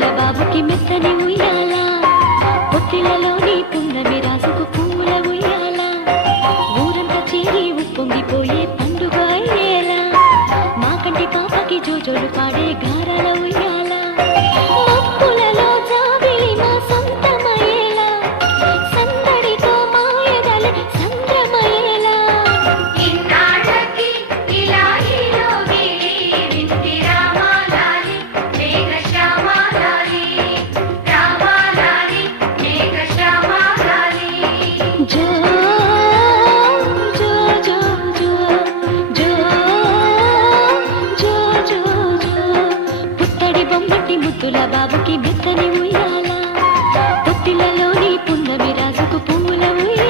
ముద్దుల బాబుకి మెత్తని ఉయ్యాల, పొత్తిలలోని పున్నమి రాసుకు పూల ఉయ్యాల, ఊరంతా చేరి ఉప్పొంగిపోయే పండుగ అయ్యేలా, మా కంటి పాపకి జోజోలు పాడే గారాల ఉయ్యాల, మప్పులలో జాబిలి మా సొంతమయ్యేలా, సందడితో మాయదలి సంద్రమయ్యేలా. ఇన్నాళ్ళకి ఇలా ఈలోగి వింటి రామాలాలి మేఘ శ్యామాలాలి, రామాలాలి మేఘ శ్యామాలాలి. జో జో జో జో జో జో జో జో పుత్తడి బొమ్మటి ముద్దుల బాబుకి మెత్తని ఉయ్యాల, పొత్తిలలోని పున్నమి రాజుకు పువ్వుల ఉయ్యాల.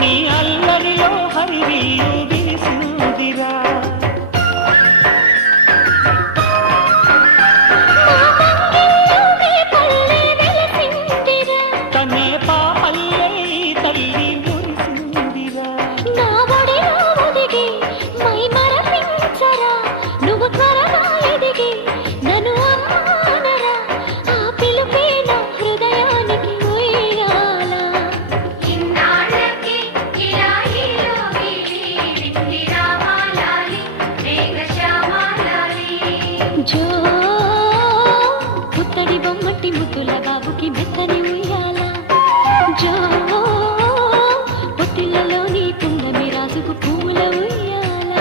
నీ అల్లరిలో హరివిల్లు వీసిందిరా, తనే పాపల్లే ఈ తల్లి మురిసిందిరా. నువ్వు త్వరగా ఎదిగి నన్ను అమ్మానరా, ఆ పిలుపే నా హృదయానికి ఉయ్యాల. ఇన్నాళ్ళకి ఇలా ఈలోగి వింటి రామాలాలి మేఘ శ్యామాలాలి. జో పుత్తడి బొమ్మటి ముద్దుల బాబుకి మెత్తని ఉయ్యాల, జో పొత్తిళ్ళలోని పున్నమి రాజుకు పూల ఉయ్యాల.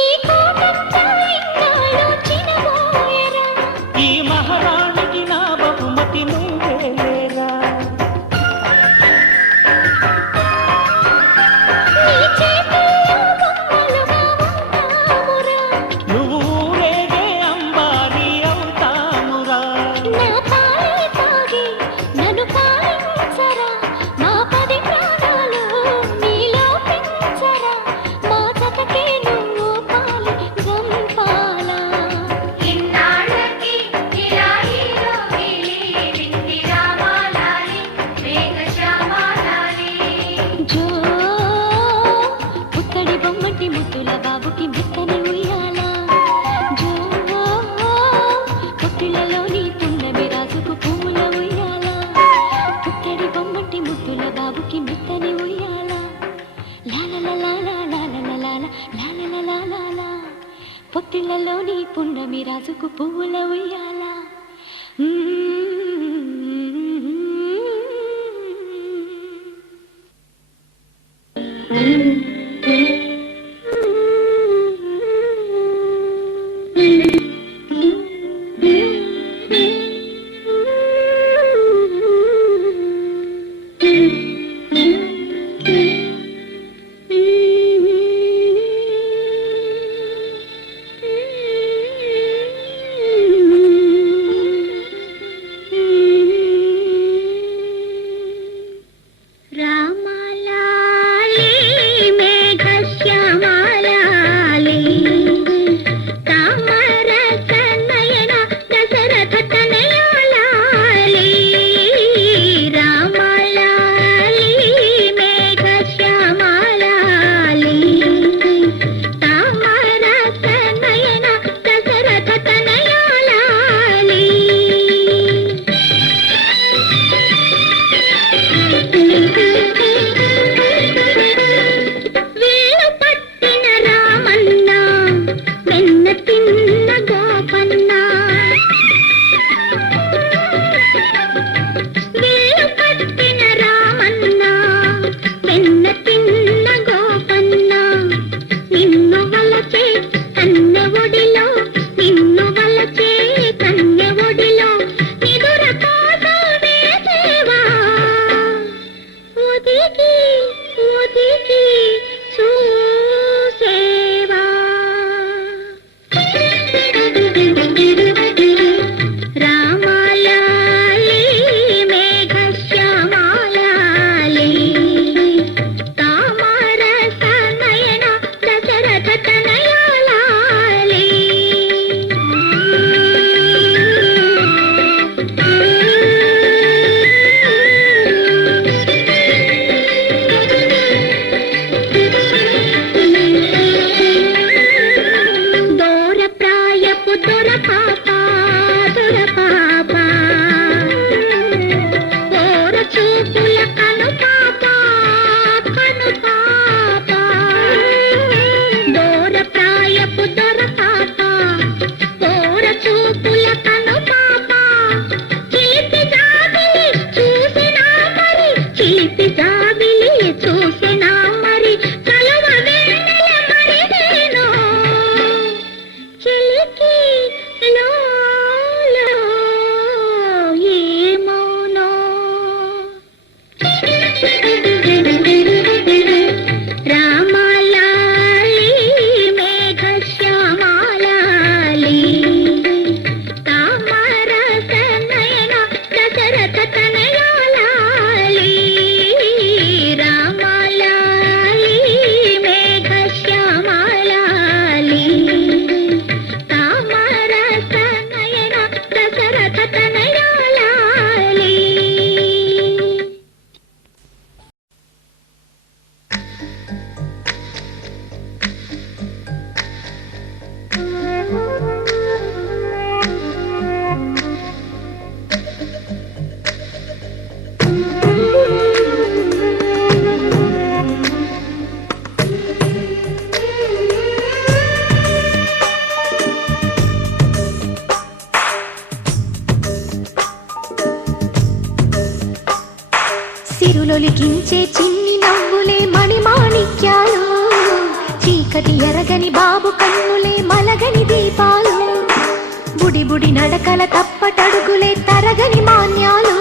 ఈ కోటంతా ఇన్నాళ్ళు చినబోయెరా, ఈ మహారాణికి నా బహుమతి నువ్వేరా. నీ చేతుల్లో బొమ్మలుగా ఉంటామురా, నువ్వు ఊరేగే అంబారి అవుతామురా. నా పాలే తాగి నన్ను పాలించరా, మా 10 ప్రాణాలు నీలో పెంచరా, మా జతకే నువ్వు పాలి గంపాలా. ఇన్నాళ్ళకి ఇలా ఈలోగి వింటి రామాలాలి మేఘ శ్యామాలాలి. జో పుత్తడి బొమ్మటి ముద్దుల బాబుకి మెత్తని ఉయ్యాల, జో పొత్తిళ్ళలోని పున్నమి రాజుకు పువ్వుల ఉయ్యాల, పుత్తడి బొమ్మటి ముద్దుల బాబుకి మెత్తని ఉయ్యాల, లాలలలాలా పొత్తిళ్ళలోని పున్నమి రాజుకు పువ్వుల ఉయ్యాల. సిరులొలికించే చిన్ని నవ్వులే మణిమాణిక్యాలు, చీకటి ఎరగని బాబు కన్నులే మలగని దీపాలు, బుడి బుడి నడకల తప్పటడుగులే తరగని మాన్యాలు,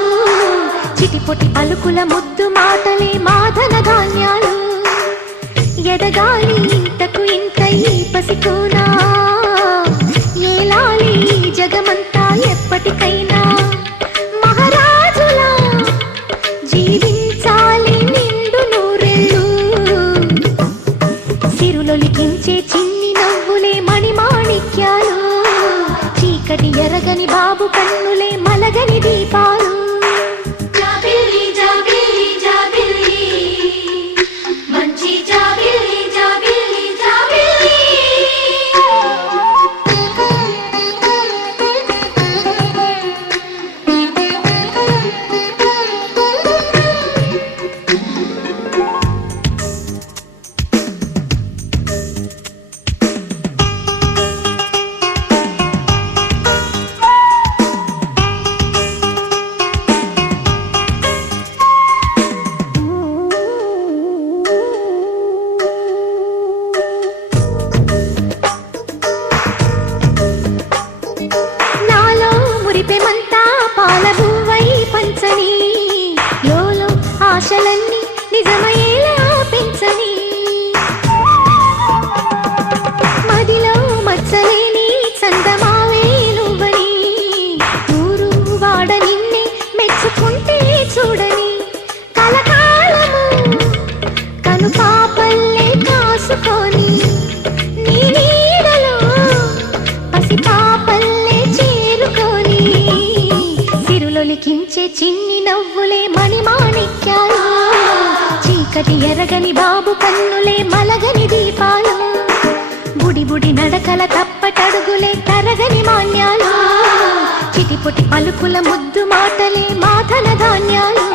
చిటిపొటి పలుకుల ముద్దు మాటలే మాధన ధాన్యాలు. ఎదగాలి ఇంతకు ఇంత ఈ పసికోనా, ఏలాలి ఈ జగమంతా ఎప్పటికైనా, మహారాజులా జీవించాలి నిండు నూరెళ్ళు. సిరులొలికించే చిన్ని నవ్వులే మణిమాణిక్యాలు, చీకటి ఎరగని బాబు కన్నులే మలగని దీపాలు. జాబిల్లి జాబిల్లి జాబిల్లి మంచి జాబిల్లి జాబిల్లి జాబిల్లి. నాలో మురిపెమంతా పాలబువ్వై పంచని, లోలో ఆశలన్నీ నిజమయ్యేలా పెంచని, మదిలో మచ్చలేని చందమావే నువ్వని, ఊరు వాడ నిన్నే మెచ్చుకుంటే చూడని, కలకాలము కను పాపల్లే కాసుకొని, నీ నీడలో పసి పాపల్లే చేరుకొని, సిరులొలికించే చిన్ని నవ్వులే మణిమాణిక్యాలు, చీకటి ఎరగని బాబు కన్నులే మలగని దీపాలు, బుడి బుడి నడకల తప్పటడుగులే తరగని మాన్యాలు, చిటిపొటి పలుకుల ముద్దు మాటలే మాధన ధాన్యాలు.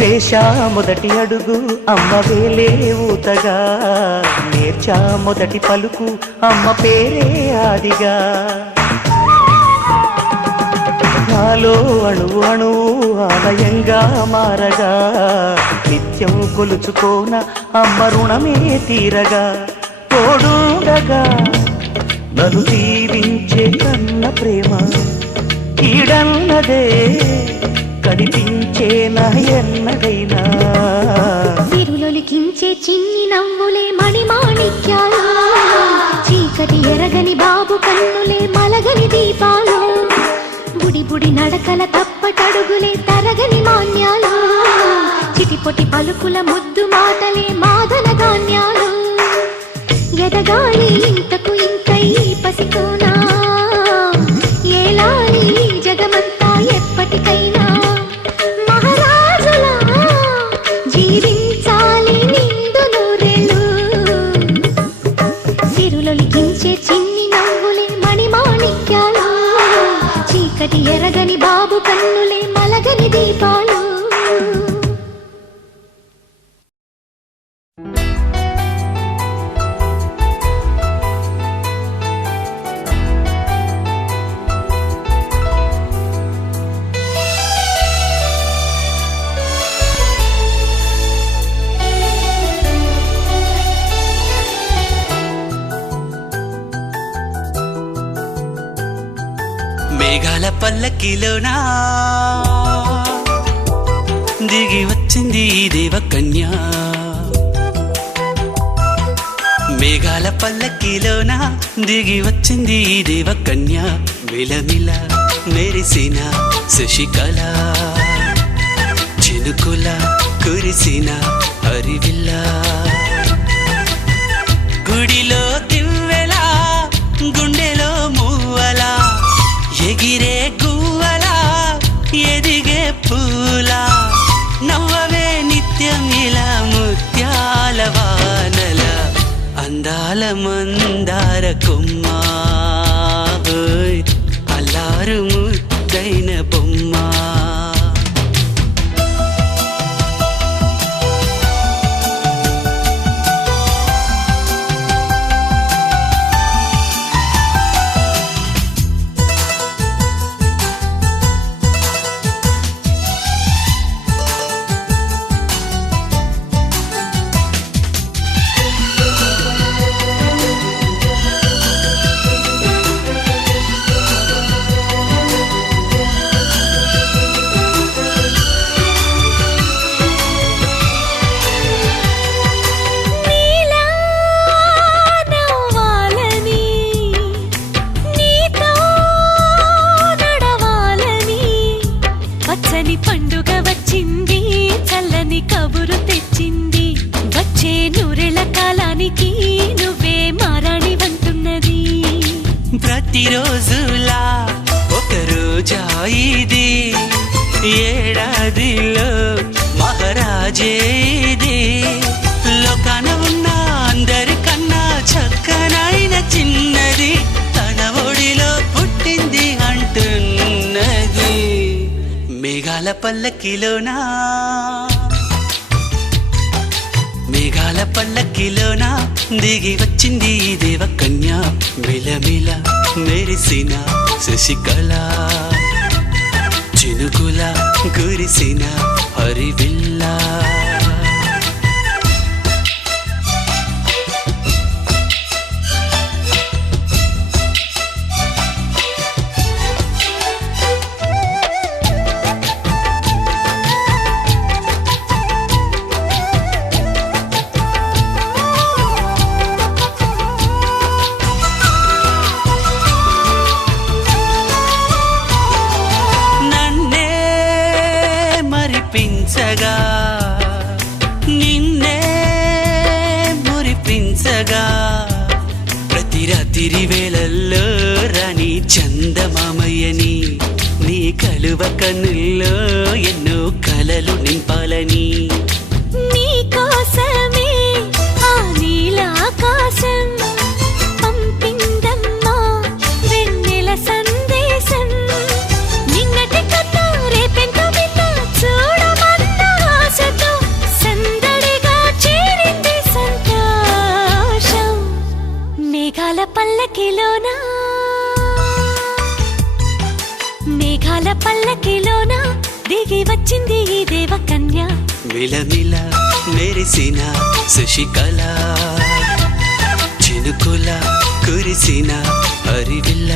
వేశా మొదటి అడుగు అమ్మ వేలే ఊతగా, నేర్చా మొదటి పలుకు అమ్మ పేరే ఆదిగా, నాలో అణువు అణువు ఆలయంగా మారగా, నిత్యం కొలుచుకోన అమ్మ రుణమే తీరగా, తోడుండగా నన్ను దీవించే కన్న ప్రేమ ఈడన్నదే కనిపించేనా ఎన్నడైనా. సిరులొలికించే చిన్ని నవ్వులే మణిమాణిక్యాలు, చీకటి ఎరగని బాబు కన్నులే మలగని దీపాలు, బుడి బుడి నడకల తప్పటడుగులే తరగని మాన్యాలు, చిటిపొటి పలుకుల ముద్దు మాటలే మాధన ధాన్యాలు. ఎదగాలి ఇంతకు ఇంత ఈ పసికోనా, ఏలాలి ఈ జగమంతా ఎప్పటికైనా, మహారాజులా జీవించాలి నిండు నూరెళ్ళు. సిరులొలికించే చిన్ని నవ్వులే మణిమాణిక్యాలు, చీకటి ఎరగని బాబు కన్నులే మలగని దీపాలు. మేఘాల పల్లకిలోనా దిగి వచ్చింది ఈ దేవకన్య, మేఘాల పల్లకిలోన దిగి వచ్చింది ఈ దేవకన్య, మిలమిల మెరిసిన శశికళ చినుకుల కురిసిన హరివిల్ల గుడిలో దివ్వెలా గుండెలో మూవలా ఎగిరే గువ్వలా ఎదిగే పూలా నవ్వవే నిత్యం ఇలా ముత్యాల వానల అందాల మందార కొమ్మ అల్లారు ముద్దైన బొమ్మ పండుగ వచ్చింది చల్లని కబురు తెచ్చింది వచ్చే నూరెళ్ళ కాలానికి నువ్వే మారాణి వంటున్నది ప్రతిరోజులా ఒక రోజా ఇది ఏడాదిలో మహారాజే ఇది లోకాన ఉన్న అందరికన్నా చక్కనైన చిన్నది తన ఒడిలో పుట్టింది అంటున్నది మేఘాల పల్లకిలోనా మేఘాల పల్లకిలోనా దిగి వచ్చింది ఈ దేవకన్య మిలమిల మెరిసిన శశికళ చినుకుల కురిసిన హరివిల్ల మరిపించగా నిన్నే మురిపించగా ప్రతి రాత్రి వేళల్లో రాణి చందమామయ్యని నీ కలువ కన్నుల్లో ఎన్నో కలలు నింపాలని నీ కోసమే ఆ నీలాకాశం పంపిందమ్మా వెన్నెల సందేశం నిన్నటి కథ రేపెంతో వింత చూడమన్న ఆశతో సందడిగా చేరింది సంతోషం మేఘాల పల్లకిలోనా మేఘాల పల్లకిలోనా దిగి వచ్చింది ఈ దేవకన్య మిలమిల మెరిసిన శశికళ చినుకుల కురిసిన హరివిల్ల